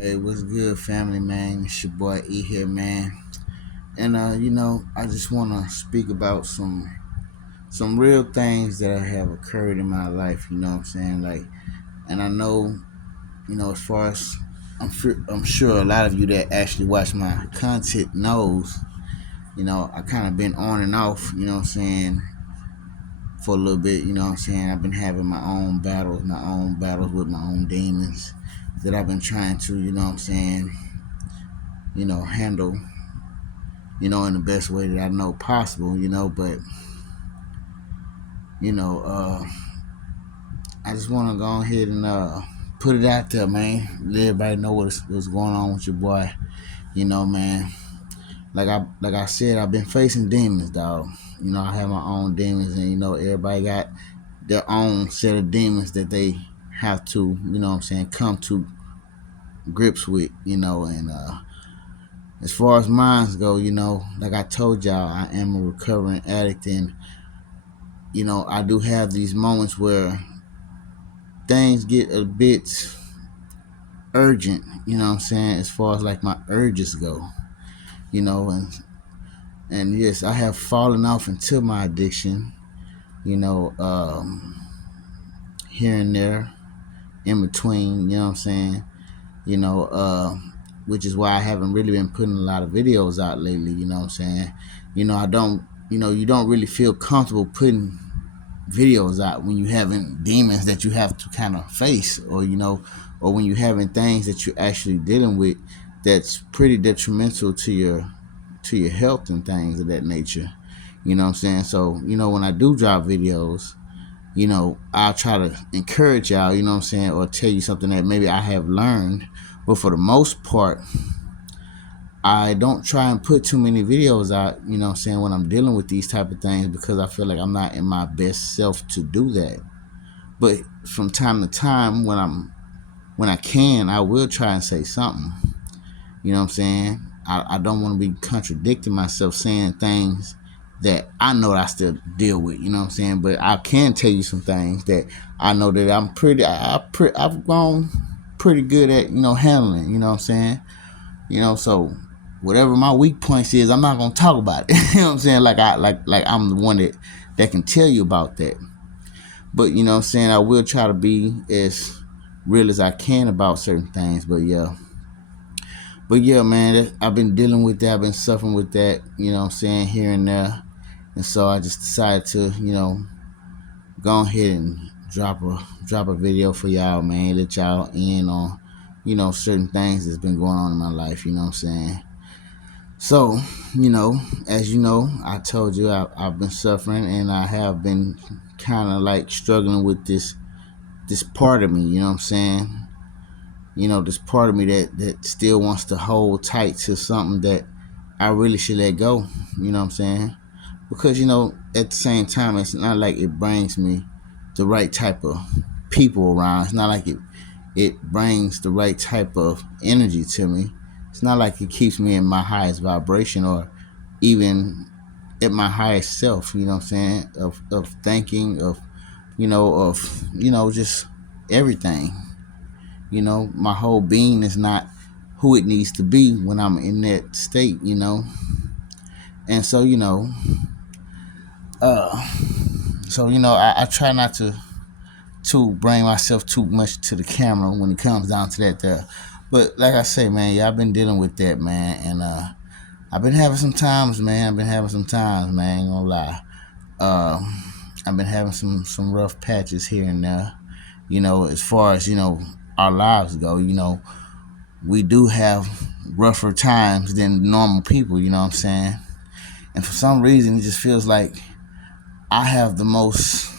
Hey, what's good, family, man? It's your boy E here, man. And I just want to speak about some real things that have occurred in my life. You know what I'm saying? Like, and I know, as far as I'm sure a lot of you that actually watch my content knows. I kind of been on and off. You know what I'm saying? For a little bit. You know what I'm saying? I've been having my own battles with my own demons that I've been trying to. You know what I'm saying? Handle in the best way that I know possible, but you know, uh, I just want to go ahead and put it out there, man. Let everybody know what's going on with your boy. Man. Like I said, I've been facing demons, dog. I have my own demons, and everybody got their own set of demons that they have to, what I'm saying, come to grips with, and as far as mines go, like I told y'all, I am a recovering addict, and I do have these moments where things get a bit urgent, what I'm saying, as far as like my urges go, and yes, I have fallen off into my addiction, you know, um, here and there, in between, you know what I'm saying, you know, uh, which is why I haven't really been putting a lot of videos out lately, you know what I'm saying. I don't, you don't really feel comfortable putting videos out when you having demons that you have to kind of face, or when you having things that you're actually dealing with that's pretty detrimental to your health and things of that nature. You know what I'm saying? So, when I do drop videos, I'll try to encourage y'all, you know what I'm saying, or tell you something that maybe I have learned. But for the most part, I don't try and put too many videos out, what I'm saying, when I'm dealing with these type of things, because I feel like I'm not in my best self to do that. But from time to time, when I can, I will try and say something. You know what I'm saying? I don't want to be contradicting myself, saying things that I know that I still deal with. You know what I'm saying? But I can tell you some things that I know that I've grown pretty good at, handling. You know what I'm saying? So whatever my weak points is, I'm not gonna talk about it. You know what I'm saying? Like I'm the one that can tell you about that. But you know what I'm saying, I will try to be as real as I can about certain things. But yeah, man, I've been dealing with that. I've been suffering with that. You know what I'm saying, here and there. And so I just decided to, go ahead and drop a video for y'all, man. Let y'all in on, certain things that's been going on in my life. You know what I'm saying. So, as you know, I told you I've been suffering, and I have been kind of like struggling with this part of me. You know what I'm saying. This part of me that still wants to hold tight to something that I really should let go. You know what I'm saying? Because at the same time, it's not like it brings me the right type of people around. It's not like it brings the right type of energy to me. It's not like it keeps me in my highest vibration, or even at my highest self. You know what I'm saying? Of thinking, just everything. My whole being is not who it needs to be when I'm in that state. And so uh, I try not to bring myself too much to the camera when it comes down to that there. But like I say, man, yeah, I've been dealing with that, man, and I've been having some times, man. Ain't gonna lie. I've been having some rough patches here and there. As far as our lives go, we do have rougher times than normal people. You know what I'm saying? And for some reason, it just feels like I have the most.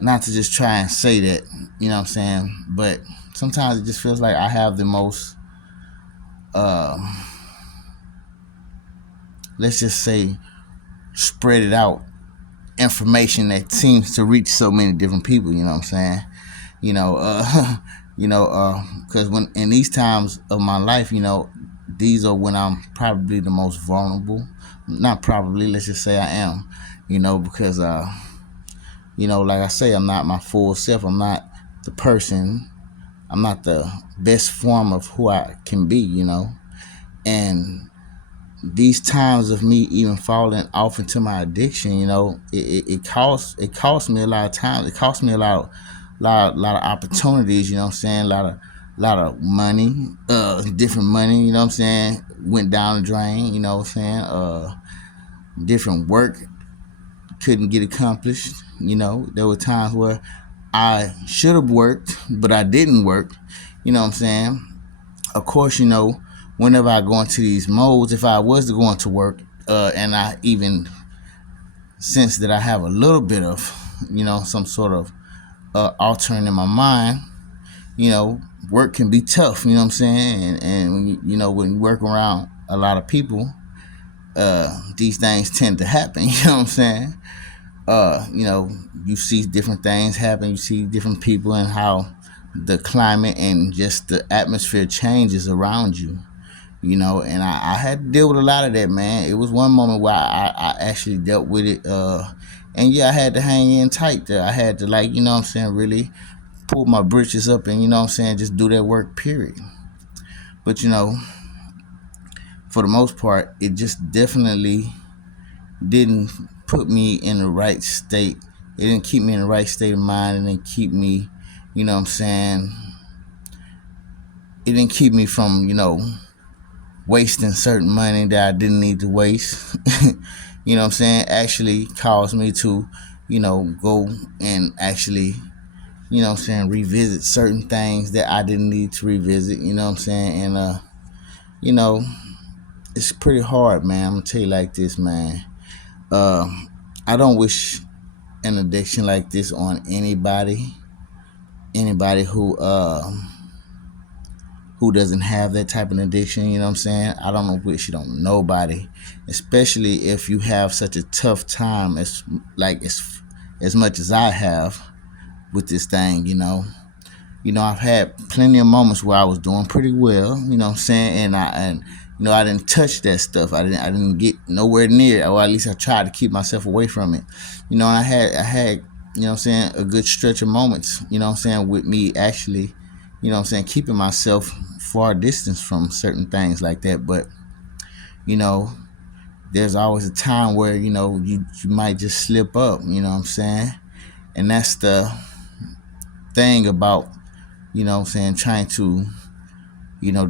Not to just try and say that, you know what I'm saying, but sometimes it just feels like I have the most, uh, let's just say, spread it out information that seems to reach so many different people. You know what I'm saying? You know, uh, because when in these times of my life, these are when I'm probably the most vulnerable. Not probably, let's just say I am. Because like I say, I'm not my full self. I'm not the person I'm not the best form of who I can be, And these times of me even falling off into my addiction, it cost me a lot of times. It cost me a lot of opportunities. You know what I'm saying? A lot of money, different money. You know what I'm saying? Went down the drain. You know what I'm saying? Different work couldn't get accomplished. There were times where I should have worked, but I didn't work. You know what I'm saying? Of course, whenever I go into these modes, if I was to go into work, and I even sense that I have a little bit of, some sort of altering in my mind, work can be tough. You know what I'm saying? And when you work around a lot of people, these things tend to happen. You know what I'm saying? You see different things happen. You see different people and how the climate and just the atmosphere changes around you. And I had to deal with a lot of that, man. It was one moment where I actually dealt with it. And yeah, I had to hang in tight there. I had to, like, what I'm saying, really pull my britches up and, what I'm saying, just do that work, period. But, for the most part, it just definitely didn't put me in the right state. It didn't keep me in the right state of mind. It didn't keep me, what I'm saying, it didn't keep me from, wasting certain money that I didn't need to waste. What I'm saying? Actually caused me to, go and actually, what I'm saying, revisit certain things that I didn't need to revisit. You know what I'm saying? And you know, it's pretty hard, man. I'm gonna tell you like this, man. I don't wish an addiction like this on anybody. Anybody who doesn't have that type of addiction, you know what I'm saying? I don't wish it on nobody, especially if you have such a tough time as much as I have with this thing, I've had plenty of moments where I was doing pretty well, you know what I'm saying, and I didn't touch that stuff. I didn't get nowhere near it, or at least I tried to keep myself away from it. And I had, you know what I'm saying, a good stretch of moments, you know what I'm saying, with me actually, you know what I'm saying, keeping myself far distance from certain things like that. But, there's always a time where, you might just slip up, you know what I'm saying? And that's the thing about, you know what I'm saying, trying to,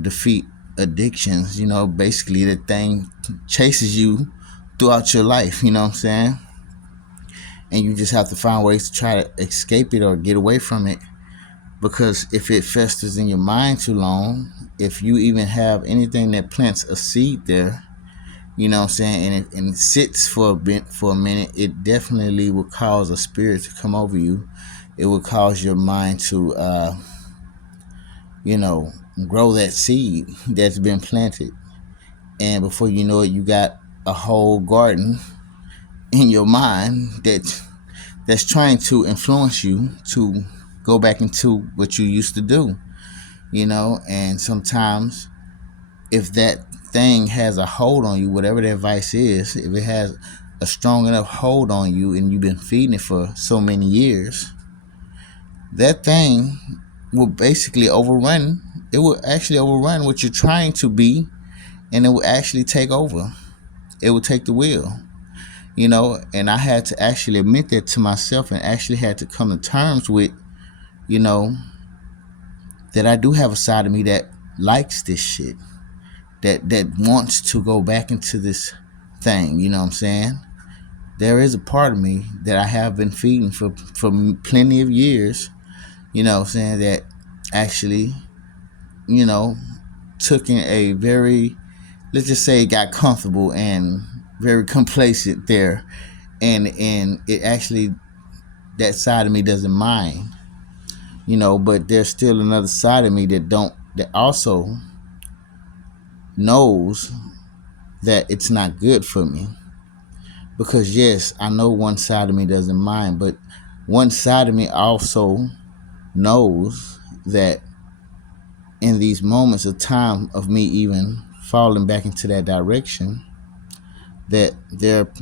defeat addictions. Basically the thing chases you throughout your life, you know what I'm saying? And you just have to find ways to try to escape it or get away from it. Because if it festers in your mind too long, if you even have anything that plants a seed there, you know what I'm saying, and it sits for a minute, it definitely will cause a spirit to come over you. It will cause your mind to, grow that seed that's been planted. And before you know it, you got a whole garden in your mind that's trying to influence you to go back into what you used to do, and sometimes if that thing has a hold on you, whatever that vice is, if it has a strong enough hold on you and you've been feeding it for so many years, that thing will basically overrun. It will actually overrun what you're trying to be, and it will actually take over. It will take the wheel, and I had to actually admit that to myself and actually had to come to terms with, that I do have a side of me that likes this shit, that wants to go back into this thing, you know what I'm saying? There is a part of me that I have been feeding for plenty of years, you know what I'm saying, that actually, took in a very, let's just say, got comfortable and very complacent there, and it actually, that side of me doesn't mind, but there's still another side of me that also knows that it's not good for me. Because yes, I know one side of me doesn't mind, but one side of me also knows that in these moments of time of me even falling back into that direction, that there are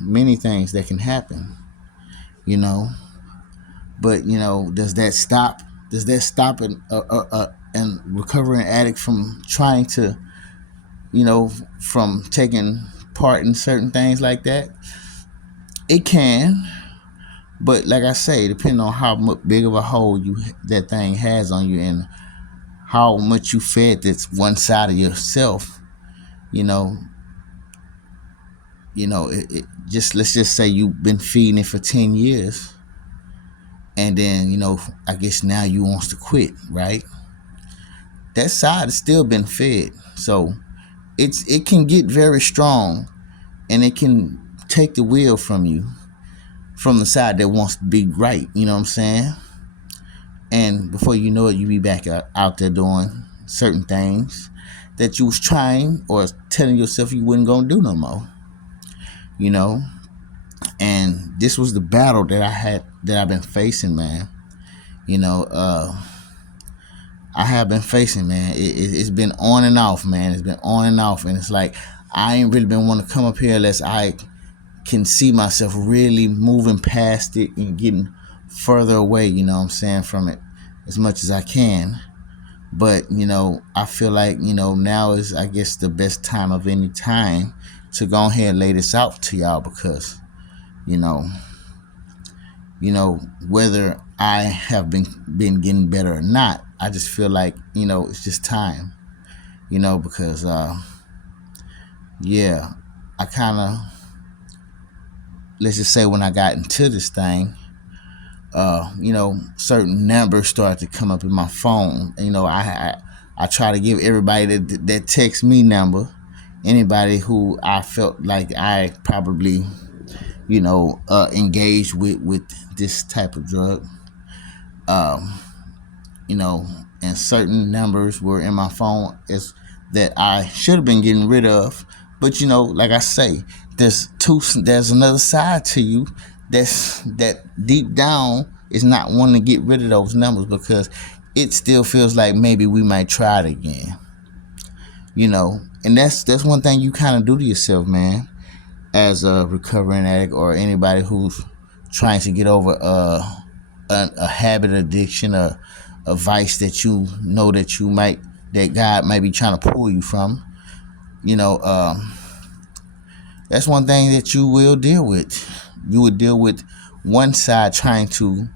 many things that can happen, but does that stop Does that stop an recovering addict from trying to, from taking part in certain things like that? It can, but like I say, depending on how big of a hold that thing has on you, and how much you fed this one side of yourself, you know, just let's just say you've been feeding it for 10 years, and then I guess now you wants to quit, right? That side has still been fed, so it can get very strong, and it can take the wheel from you, from the side that wants to be right. You know what I'm saying? And before you know it, you be back out there doing certain things that you was trying or telling yourself you wasn't gonna do no more. You know, and this was the battle that I've been facing, man. You know, I have been facing, man. It's been on and off, man. It's been on and off, and it's like I ain't really been want to come up here unless I can see myself really moving past it and getting further away, you know what I'm saying, from it as much as I can. But, I feel like, now is, I guess, the best time of any time to go ahead and lay this out to y'all, because, whether I have been getting better or not, I just feel like, it's just time, because, yeah, I kind of, let's just say when I got into this thing, certain numbers started to come up in my phone. I try to give everybody that text me number, anybody who I felt like I probably, engaged with this type of drug. And certain numbers were in my phone that I should have been getting rid of. But like I say, there's another side to you that deep down is not wanting to get rid of those numbers, because it still feels like maybe we might try it again. And that's one thing you kind of do to yourself, man, as a recovering addict or anybody who's trying to get over a habit addiction, or a vice that that God might be trying to pull you from. That's one thing that you will deal with. You would deal with one side trying to,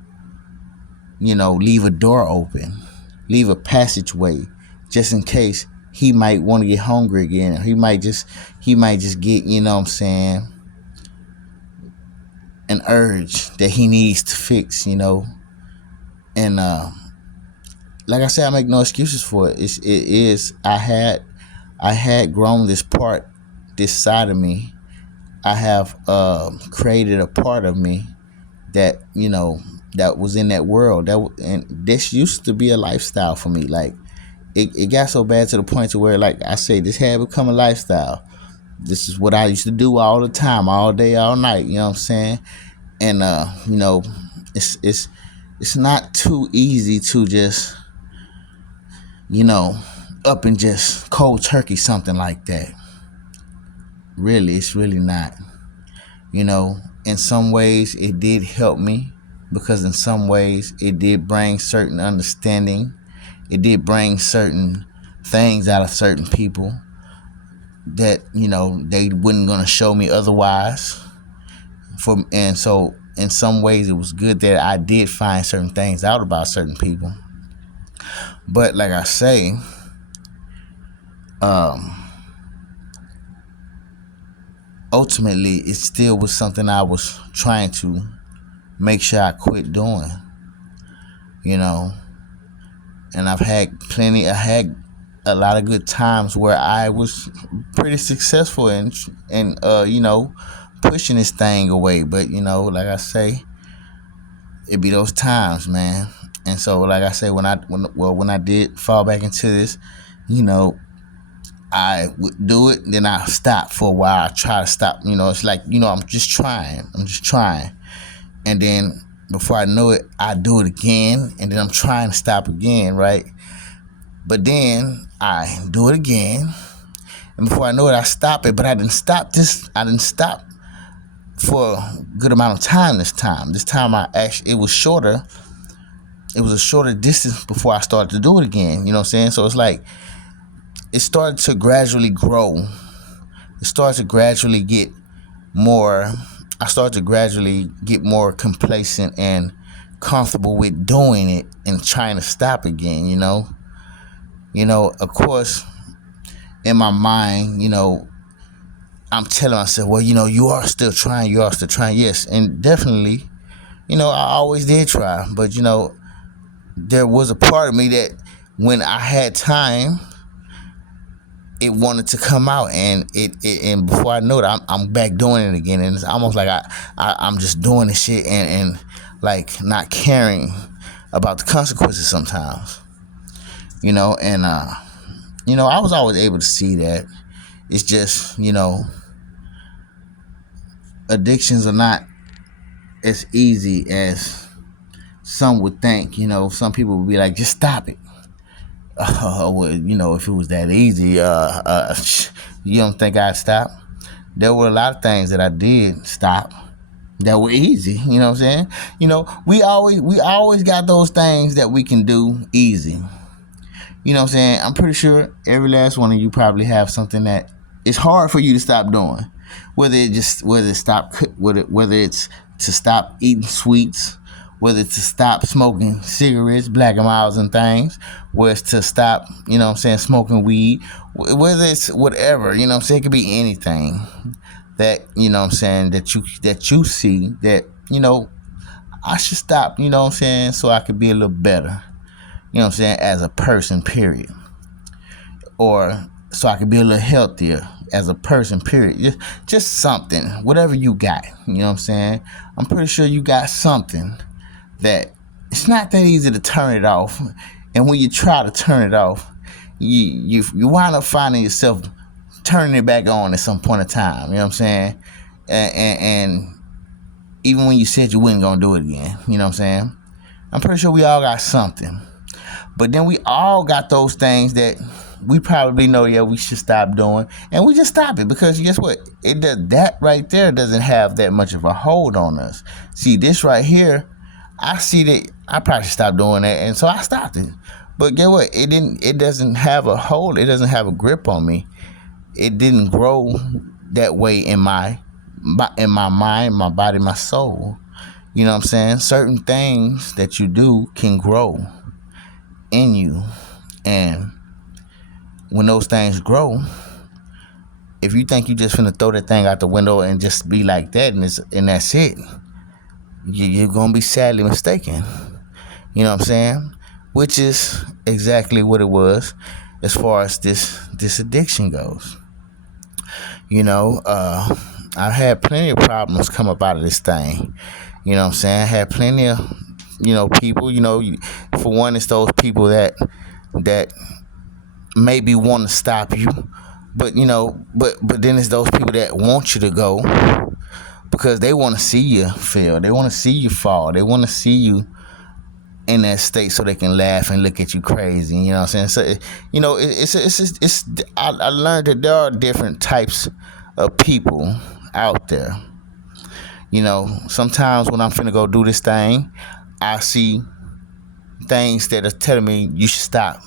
leave a door open, leave a passageway, just in case he might want to get hungry again. He might just get, an urge that he needs to fix, And like I said, I make no excuses for it. I had grown this side of me. I have created a part of me that that was in that world. And this used to be a lifestyle for me. Like it got so bad to the point to where, like I say, this had become a lifestyle. This is what I used to do all the time, all day, all night. You know what I'm saying? And it's not too easy to just up and just cold turkey something like that. Really, it's really not. In some ways it did help me, because in some ways it did bring certain understanding. It did bring certain things out of certain people that, they wouldn't gonna show me otherwise. And so in some ways it was good that I did find certain things out about certain people. But like I say, ultimately, it still was something I was trying to make sure I quit doing, And I had a lot of good times where I was pretty successful in pushing this thing away. But, like I say, it be those times, man. And so, like I say, when I did fall back into this, I would do it, then I stop for a while. I try to stop. It's like, I'm just trying. And then before I know it, I do it again, and then I'm trying to stop again, right? But then I do it again, and before I know it, I stop it. But I didn't stop for a good amount of time this time. This time it was shorter, it was a shorter distance before I started to do it again. You know what I'm saying? So it's like it started to gradually grow. It started to gradually get more. I started to gradually get more complacent and comfortable with doing it and trying to stop again. Of course, in my mind, I'm telling myself, well, you are still trying. You are still trying. Yes, and definitely, I always did try. But, there was a part of me that when I had time, it wanted to come out, and and before I know it, I'm back doing it again, and it's almost like I'm just doing the shit and like not caring about the consequences sometimes, and I was always able to see that. It's just, addictions are not as easy as some would think. Some people would be like, just stop it. Well, if it was that easy, you don't think I'd stop? There were a lot of things that I did stop that were easy. You know what I'm saying? We always got those things that we can do easy. You know what I'm saying? I'm pretty sure every last one of you probably have something that it's hard for you to stop doing. Whether it's to stop eating sweets, whether it's to stop smoking cigarettes, Black and Milds and things, whether it's to stop, smoking weed, whether it's whatever, it could be anything that, that you see that, I should stop, so I could be a little better, as a person, period. Or so I could be a little healthier as a person, period. Just something, whatever you got, I'm pretty sure you got something that it's not that easy to turn it off. And when you try to turn it off, you wind up finding yourself turning it back on at some point in time. You know what I'm saying? And even when you said you weren't going to do it again, you know what I'm saying? I'm pretty sure we all got something. But then we all got those things that we probably know, we should stop doing. And we just stop it because guess what? That right there doesn't have that much of a hold on us. See, this right here, I see that I probably should stop doing that, and so I stopped it. But get what? It doesn't have a hold. It doesn't have a grip on me. It didn't grow that way in my mind, my body, my soul. You know what I'm saying? Certain things that you do can grow in you, and when those things grow, if you think you just finna throw that thing out the window and just be like that, and that's it, you're gonna be sadly mistaken. You know what I'm saying? Which is exactly what it was as far as this addiction goes. I've had plenty of problems come up out of this thing. You know what I'm saying? I had plenty of, people, for one, it's those people that maybe want to stop you, but then it's those people that want you to go because they want to see you fail. They want to see you fall. They want to see you in that state so they can laugh and look at you crazy. You know what I'm saying? So, I learned that there are different types of people out there. Sometimes when I'm finna go do this thing, I see things that are telling me you should stop.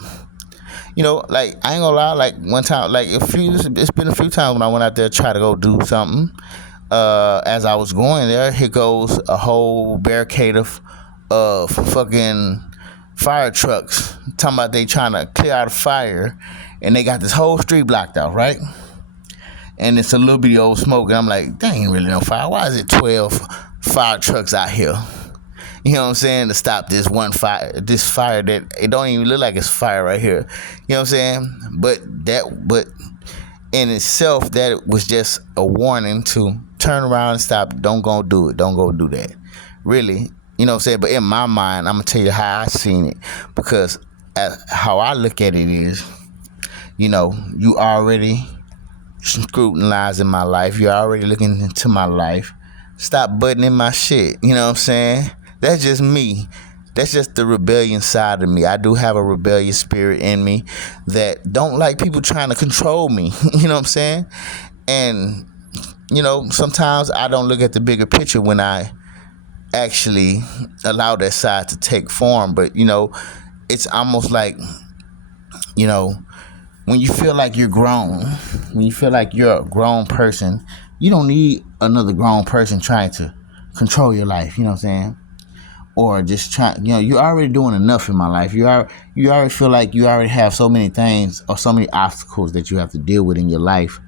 Like, I ain't gonna lie, like one time, it's been a few times when I went out there to try to go do something. As I was going there, here goes a whole barricade of fucking fire trucks talking about they trying to clear out a fire, and they got this whole street blocked out, right? And it's a little bitty old smoke, and I'm like, there ain't really no fire. Why is it 12 fire trucks out here? You know what I'm saying? To stop this fire that it don't even look like it's fire right here. You know what I'm saying? But in itself, that was just a warning to turn around and stop. Don't go do it. Don't go do that. Really. You know what I'm saying? But in my mind, I'm going to tell you how I seen it. Because how I look at it is, you already scrutinizing my life. You're already looking into my life. Stop buttoning my shit. You know what I'm saying? That's just me. That's just the rebellion side of me. I do have a rebellious spirit in me that don't like people trying to control me. You know what I'm saying? And, sometimes I don't look at the bigger picture when I actually allow that side to take form. But it's almost like, you know when you feel like you're grown, when you feel like you're a grown person, you don't need another grown person trying to control your life. You know what I'm saying? Or just trying. You're already doing enough in my life. You already feel like you already have so many things or so many obstacles that you have to deal with in your life.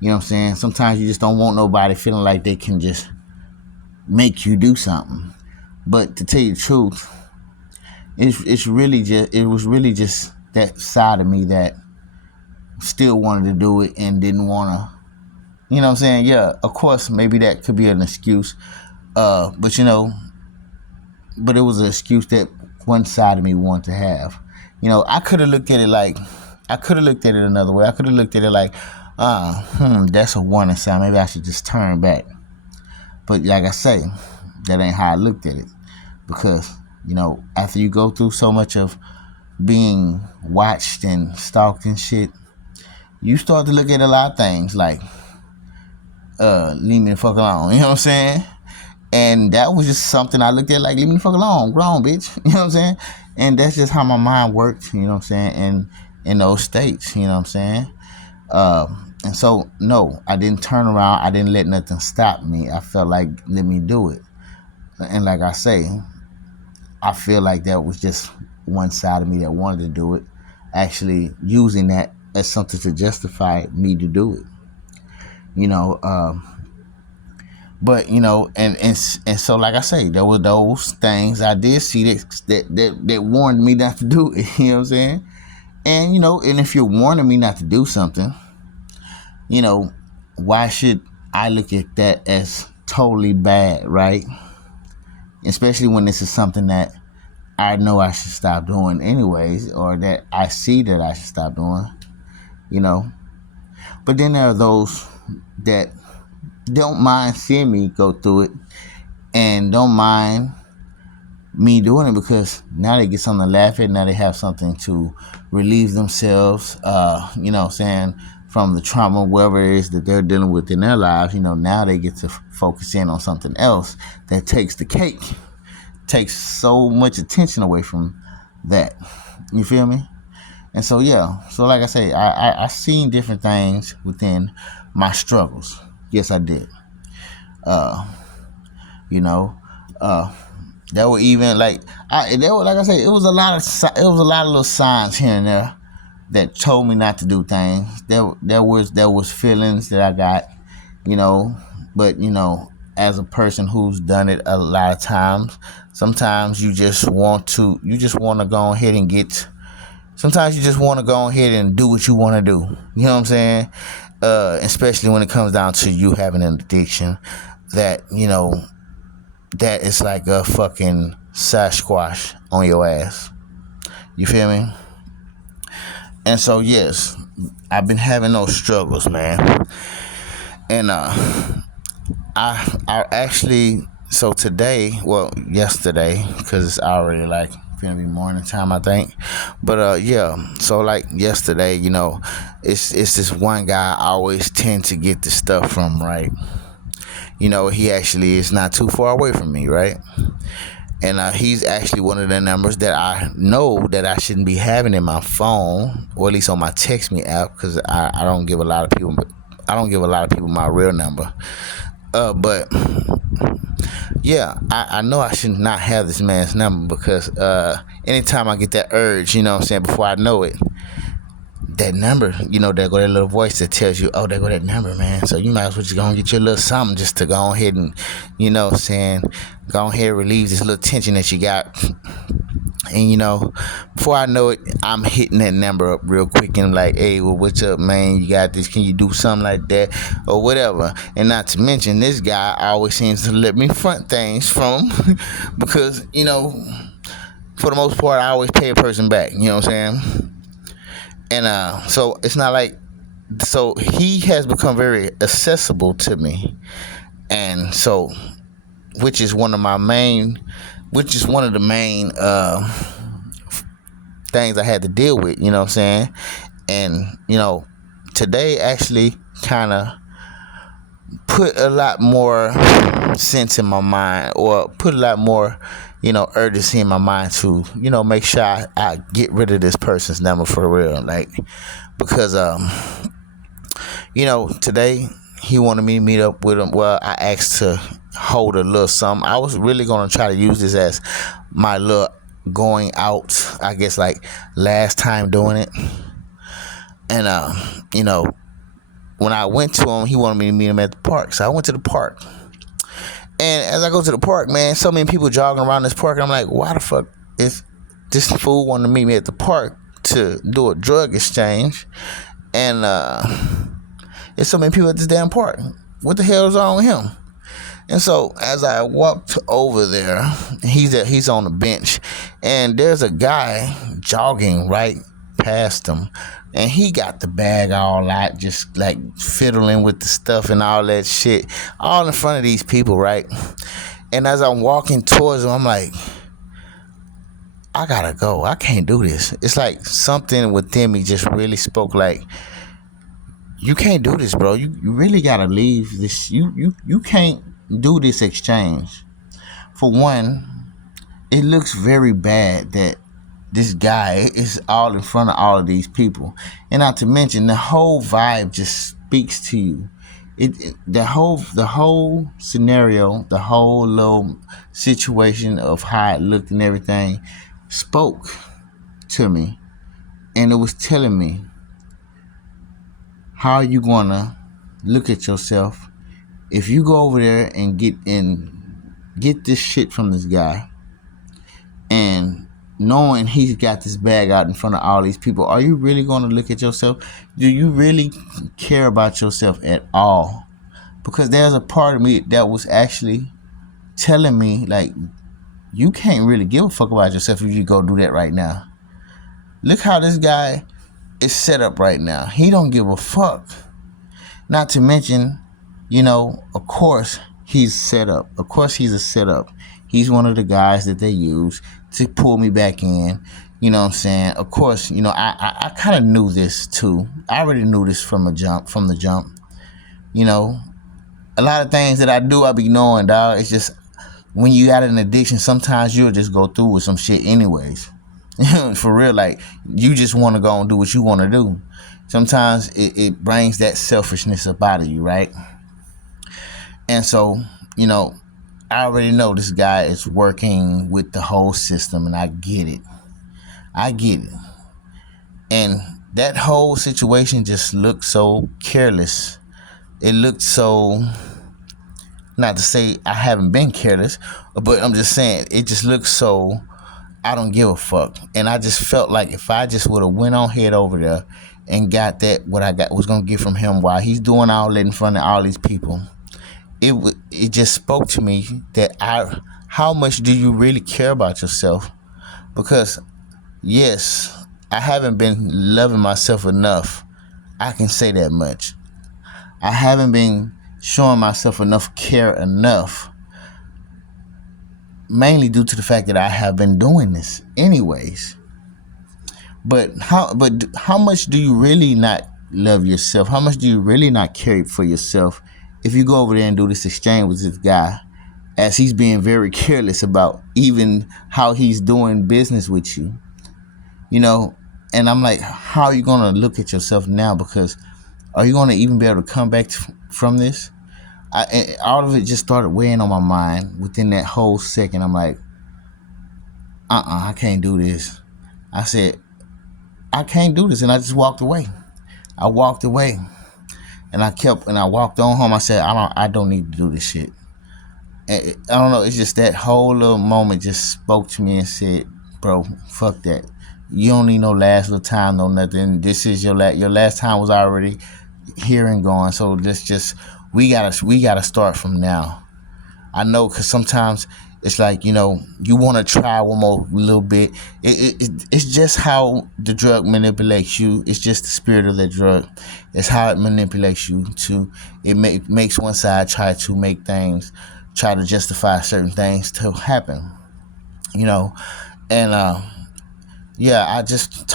You know what I'm saying? Sometimes you just don't want nobody feeling like they can just make you do something. But to tell you the truth, it was really just that side of me that still wanted to do it and didn't want to. You know what I'm saying? Yeah, of course, maybe that could be an excuse. But but it was an excuse that one side of me wanted to have. I could have looked at it like, I could have looked at it another way. I could have looked at it like, that's a warning sign. Maybe I should just turn back. But like I say, that ain't how I looked at it. Because, after you go through so much of being watched and stalked and shit, you start to look at a lot of things like, leave me the fuck alone. You know what I'm saying? And that was just something I looked at like, leave me the fuck alone, grown bitch. You know what I'm saying? And that's just how my mind worked, you know what I'm saying, in those states, you know what I'm saying? And so, no, I didn't turn around. I didn't let nothing stop me. I felt like, let me do it. And like I say, I feel like that was just one side of me that wanted to do it, actually using that as something to justify me to do it. But and so like I say, there were those things I did see that warned me not to do it. You know what I'm saying? And and if you're warning me not to do something, why should I look at that as totally bad, right? Especially when this is something that I know I should stop doing anyways, or that I see that I should stop doing. But then there are those that don't mind seeing me go through it and don't mind me doing it because now they get something to laugh at. Now they have something to relieve themselves, saying, from the trauma, whatever it is that they're dealing with in their lives. Now they get to focus in on something else that takes the cake, takes so much attention away from that. You feel me? And so, yeah. So, like I say, I seen different things within my struggles. Yes, I did. There were even like I say, it was a lot of little signs here and there that told me not to do things. There was feelings that I got, but as a person who's done it a lot of times, sometimes you just want to go ahead and get. Sometimes you just want to go ahead and do what you want to do. You know what I'm saying? Especially when it comes down to you having an addiction that, that is like a fucking Sasquatch on your ass. You feel me? And so, yes, I've been having those struggles, man. And I actually, so today, well, yesterday, because it's already like gonna be morning time, I think. But yeah, so like yesterday, it's this one guy I always tend to get the stuff from, right? He actually is not too far away from me, right? And he's actually one of the numbers that I know that I shouldn't be having in my phone, or at least on my text me app, because I don't give a lot of people my real number. But yeah, I know I should not have this man's number because anytime I get that urge, before I know it, that number, there go that little voice that tells you, oh, there go that number, man. So you might as well just go and get your little something just to go ahead and, go ahead and relieve this little tension that you got. And, before I know it, I'm hitting that number up real quick and I'm like, hey, well, what's up, man? You got this? Can you do something like that? Or whatever. And not to mention, this guy always seems to let me front things from him because, for the most part, I always pay a person back. You know what I'm saying? And so it's not like, so he has become very accessible to me. And so, which is one of the main things I had to deal with, you know what I'm saying? And, today actually kind of put a lot more sense in my mind, or put a lot more, urgency in my mind to, make sure I get rid of this person's number for real. Like, because, today he wanted me to meet up with him. Well, I asked to hold a little something. I was really going to try to use this as my little going out, I guess, like last time doing it. And, when I went to him, he wanted me to meet him at the park. So I went to the park. And as I go to the park, man, so many people jogging around this park. I'm like, why the fuck is this fool wanting to meet me at the park to do a drug exchange? And there's so many people at this damn park. What the hell is wrong with him? And so as I walked over there, he's on the bench, and there's a guy jogging right past him, and he got the bag all out, just like fiddling with the stuff and all that shit, all in front of these people, right? And as I'm walking towards him, I'm like, I gotta go. I can't do this. It's like something within me just really spoke like, you can't do this, bro. You really gotta leave this. You can't do this exchange. For one, it looks very bad that this guy is all in front of all of these people, and not to mention the whole vibe just speaks to you. The whole scenario, the whole little situation of how it looked and everything spoke to me, and it was telling me, how are you gonna look at yourself if you go over there and get this shit from this guy, and knowing he's got this bag out in front of all these people? Are you really going to look at yourself? Do you really care about yourself at all? Because there's a part of me that was actually telling me, like, you can't really give a fuck about yourself if you go do that right now. Look how this guy is set up right now. He don't give a fuck. Not to mention, of course he's set up. Of course he's a setup. He's one of the guys that they use to pull me back in. You know what I'm saying? Of course, I kind of knew this too. I already knew this from the jump. A lot of things that I do, I be knowing, dog. It's just when you got an addiction, sometimes you'll just go through with some shit anyways. For real, like, you just want to go and do what you want to do. Sometimes it brings that selfishness up out of you, right? And so, I already know this guy is working with the whole system, and I get it. And that whole situation just looked so careless. It looked so, not to say I haven't been careless, but I'm just saying, it just looked so, I don't give a fuck. And I just felt like if I just would have went on head over there and got that, what I was going to get from him while he's doing all that in front of all these people, it just spoke to me that how much do you really care about yourself? Because, yes, I haven't been loving myself enough. I can say that much. I haven't been showing myself enough care enough, mainly due to the fact that I have been doing this anyways. But how much do you really not love yourself? How much do you really not care for yourself if you go over there and do this exchange with this guy, as he's being very careless about even how he's doing business with you? And I'm like, how are you going to look at yourself now? Because are you going to even be able to come back from this? All of it just started weighing on my mind within that whole second. I'm like, I can't do this. I said, I can't do this. And I just walked away. I walked away. And I walked on home. I said, I don't need to do this shit. And I don't know. It's just that whole little moment just spoke to me and said, bro, fuck that. You don't need no last little time, no nothing. This is your last time was already here and gone. So let's just, we gotta start from now. I know, because sometimes it's like, you want to try one more little bit. It's just how the drug manipulates you. It's just the spirit of the drug. It's how it manipulates you it makes one side try to justify certain things to happen, and yeah, I just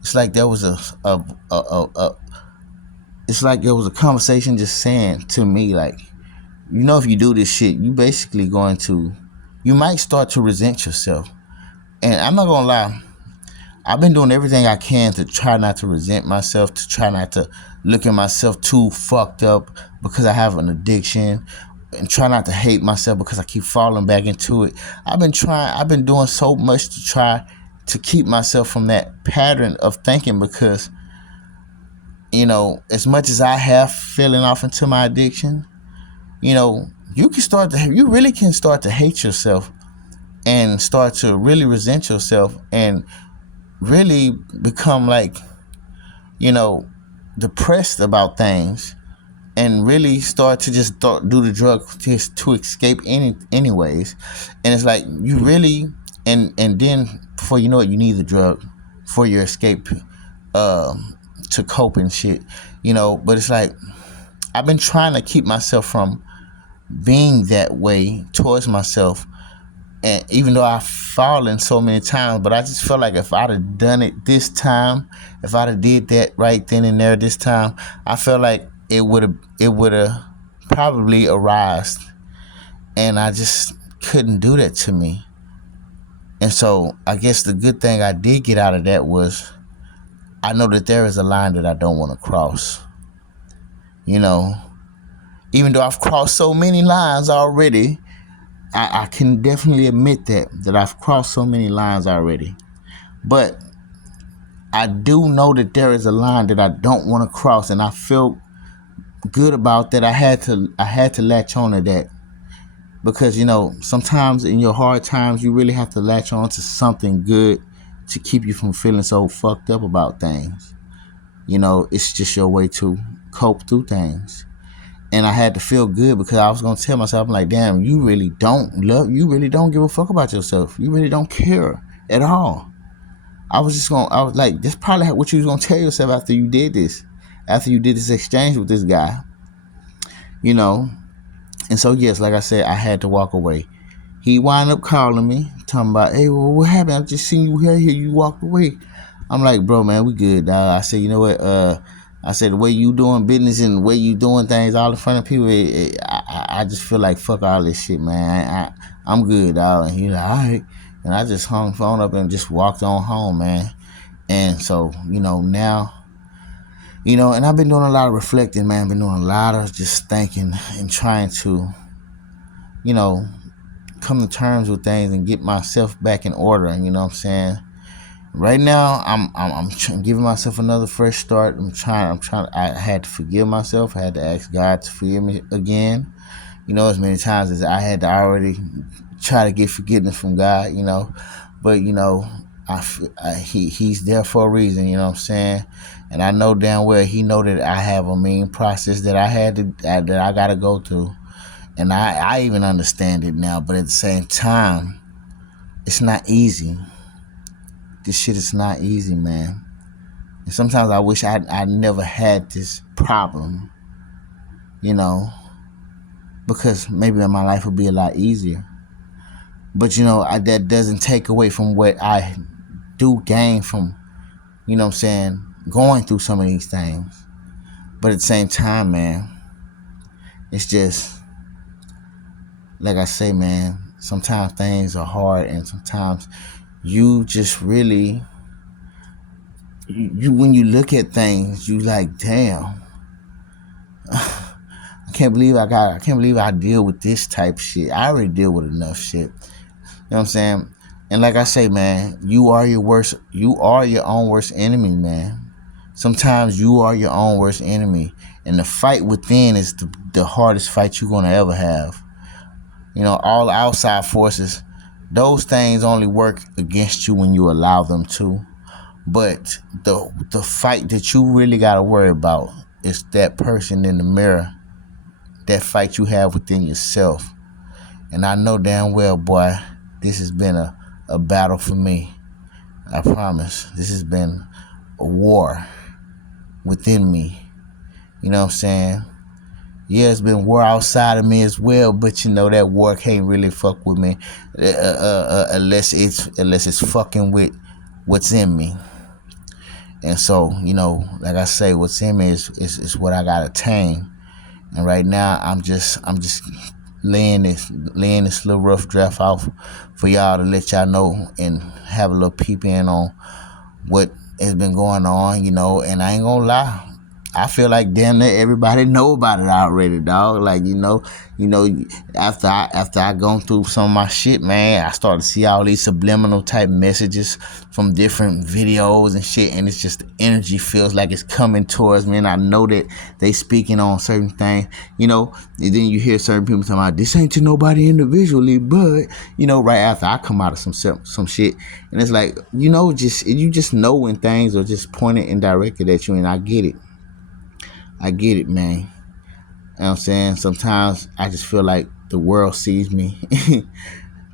it's like there was a it's like there was a conversation just saying to me, like, if you do this shit, you basically you might start to resent yourself. And I'm not gonna lie, I've been doing everything I can to try not to resent myself, to try not to look at myself too fucked up because I have an addiction, and try not to hate myself because I keep falling back into it. I've been doing so much to try to keep myself from that pattern of thinking because, as much as I have fallen off into my addiction, you really can start to hate yourself and start to really resent yourself and really become like, depressed about things and really start to just do the drug just to escape anyways. And it's like you really, and then before you know it, you need the drug for your escape, to cope and shit, but it's like I've been trying to keep myself from being that way towards myself. And even though I've fallen so many times, but I just felt like if I'd have done it this time, if I'd have did that right then and there this time, I felt like it would have probably arisen. And I just couldn't do that to me. And so I guess the good thing I did get out of that was I know that there is a line that I don't want to cross. Even though I've crossed so many lines already, I can definitely admit that I've crossed so many lines already. But I do know that there is a line that I don't want to cross, and I feel good about that. I had to latch on to that because sometimes in your hard times you really have to latch on to something good to keep you from feeling so fucked up about things. It's just your way to cope through things. And I had to feel good because I was gonna tell myself, I'm like, damn, you really don't give a fuck about yourself. You really don't care at all. I was like, that's probably what you was gonna tell yourself after you did this exchange with this guy. And so yes, like I said, I had to walk away. He wound up calling me, talking about, hey, well, what happened? I just seen you here, you walked away. I'm like, bro, man, we good, dog. I said, you know what, I said, the way you doing business and the way you doing things all in front of people, I just feel like fuck all this shit, man. I'm good, dog. And he like, all right. And I just hung the phone up and just walked on home, man. And so, now, and I've been doing a lot of reflecting, man. I've been doing a lot of just thinking and trying to, come to terms with things and get myself back in order. You know what I'm saying? Right now, I'm giving myself another fresh start. I'm trying. I had to forgive myself. I had to ask God to forgive me again. As many times as I had to already try to get forgiveness from God. But He's there for a reason. You know what I'm saying? And I know damn well He know that I have a mean process that that I got to go through, and I even understand it now. But at the same time, it's not easy. This shit is not easy, man. And sometimes I wish I never had this problem, because maybe my life would be a lot easier. But, that doesn't take away from what I do gain from, going through some of these things. But at the same time, man, it's just, like I say, man, sometimes things are hard and sometimes you just really, when you look at things, you like, damn, I can't believe I deal with this type of shit. I already deal with enough shit. You know what I'm saying? And like I say, man, you are your own worst enemy, man. Sometimes you are your own worst enemy. And the fight within is the hardest fight you're going to ever have. All outside forces, those things only work against you when you allow them to. But the fight that you really got to worry about is that person in the mirror, that fight you have within yourself. And I know damn well, boy, this has been a battle for me. I promise. This has been a war within me. You know what I'm saying? Yeah, it's been war outside of me as well, but that war can't really fuck with me unless it's fucking with what's in me. And so, like I say, what's in me is what I got attained. And right now, I'm just laying this little rough draft off for y'all to let y'all know and have a little peep in on what has been going on, and I ain't gonna lie. I feel like damn near everybody know about it already, dog. Like, after I gone through some of my shit, man, I started to see all these subliminal type messages from different videos and shit, and it's just the energy feels like it's coming towards me, and I know that they speaking on certain things, and then you hear certain people talking about this ain't to nobody individually, but right after I come out of some shit, and it's like, you just know when things are just pointed and directed at you, and I get it. I get it, man. You know what I'm saying? Sometimes I just feel like the world sees me.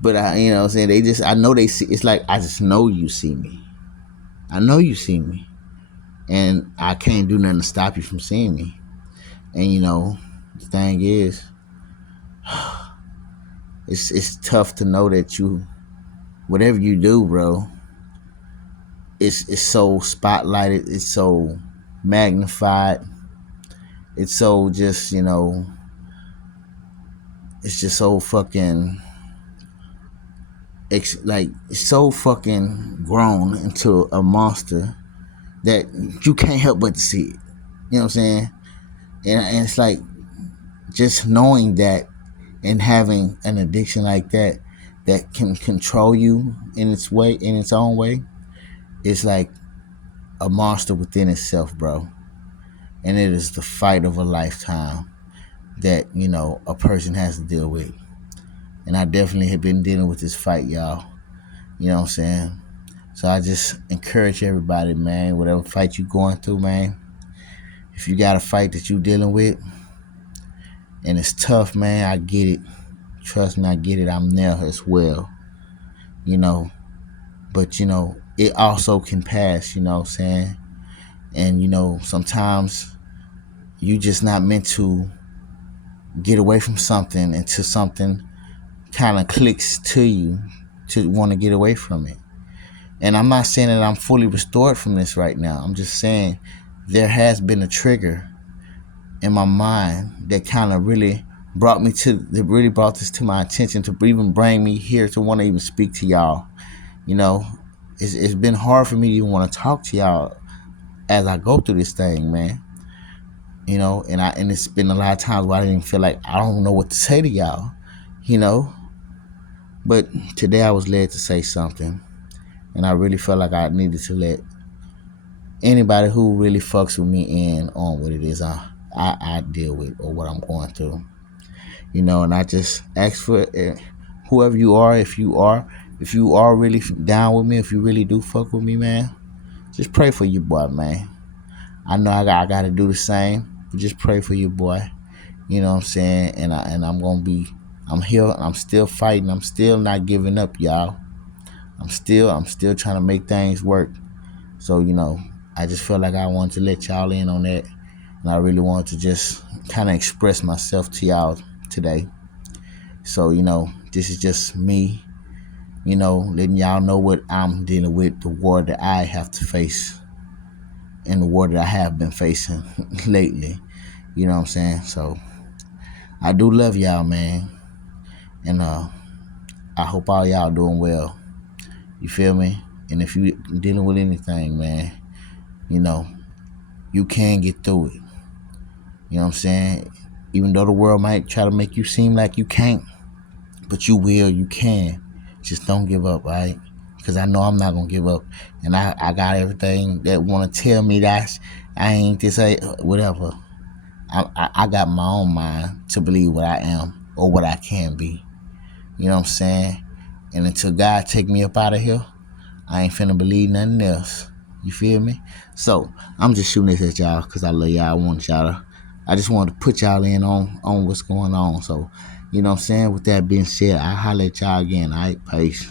But you know what I'm saying? I know they see, it's like, I just know you see me. I know you see me. And I can't do nothing to stop you from seeing me. And the thing is, it's tough to know that whatever you do, bro, it's so spotlighted, it's so magnified, it's so just, it's just so fucking, it's so fucking grown into a monster that you can't help but to see it. You know what I'm saying? And it's like, just knowing that and having an addiction like that can control you in its own way, it's like a monster within itself, bro. And it is the fight of a lifetime that, a person has to deal with. And I definitely have been dealing with this fight, y'all. You know what I'm saying? So I just encourage everybody, man, whatever fight you going through, man, if you got a fight that you dealing with and it's tough, man, I get it. Trust me, I get it. I'm there as well. But it also can pass, you know what I'm saying? And sometimes you just not meant to get away from something until something kind of clicks to you to want to get away from it. And I'm not saying that I'm fully restored from this right now. I'm just saying there has been a trigger in my mind that kind of really brought this to my attention to even bring me here to want to even speak to y'all. It's been hard for me to even want to talk to y'all as I go through this thing, man. And it's been a lot of times where I didn't feel like I don't know what to say to y'all, But today I was led to say something, and I really felt like I needed to let anybody who really fucks with me in on what it is I deal with or what I'm going through. And I just ask for whoever you are, if you are really down with me, if you really do fuck with me, man, just pray for your boy, man. I know I got to do the same, but just pray for your boy. You know what I'm saying? And I'm here. I'm still fighting. I'm still not giving up, y'all. I'm still trying to make things work. So, I just feel like I wanted to let y'all in on that. And I really wanted to just kind of express myself to y'all today. So, this is just me, letting y'all know what I'm dealing with, the war that I have to face and the war that I have been facing lately. You know what I'm saying? So, I do love y'all, man. And I hope all y'all doing well. You feel me? And if you dealing with anything, man, you can get through it. You know what I'm saying? Even though the world might try to make you seem like you can't, but you will, you can. Just don't give up, right? Because I know I'm not going to give up. And I got everything that want to tell me that I ain't this, whatever. I got my own mind to believe what I am or what I can be. You know what I'm saying? And until God take me up out of here, I ain't finna believe nothing else. You feel me? So, I'm just shooting this at y'all because I love y'all. I just wanted to put y'all in on what's going on. So, you know what I'm saying? With that being said, I'll holler at y'all again. All right? Peace.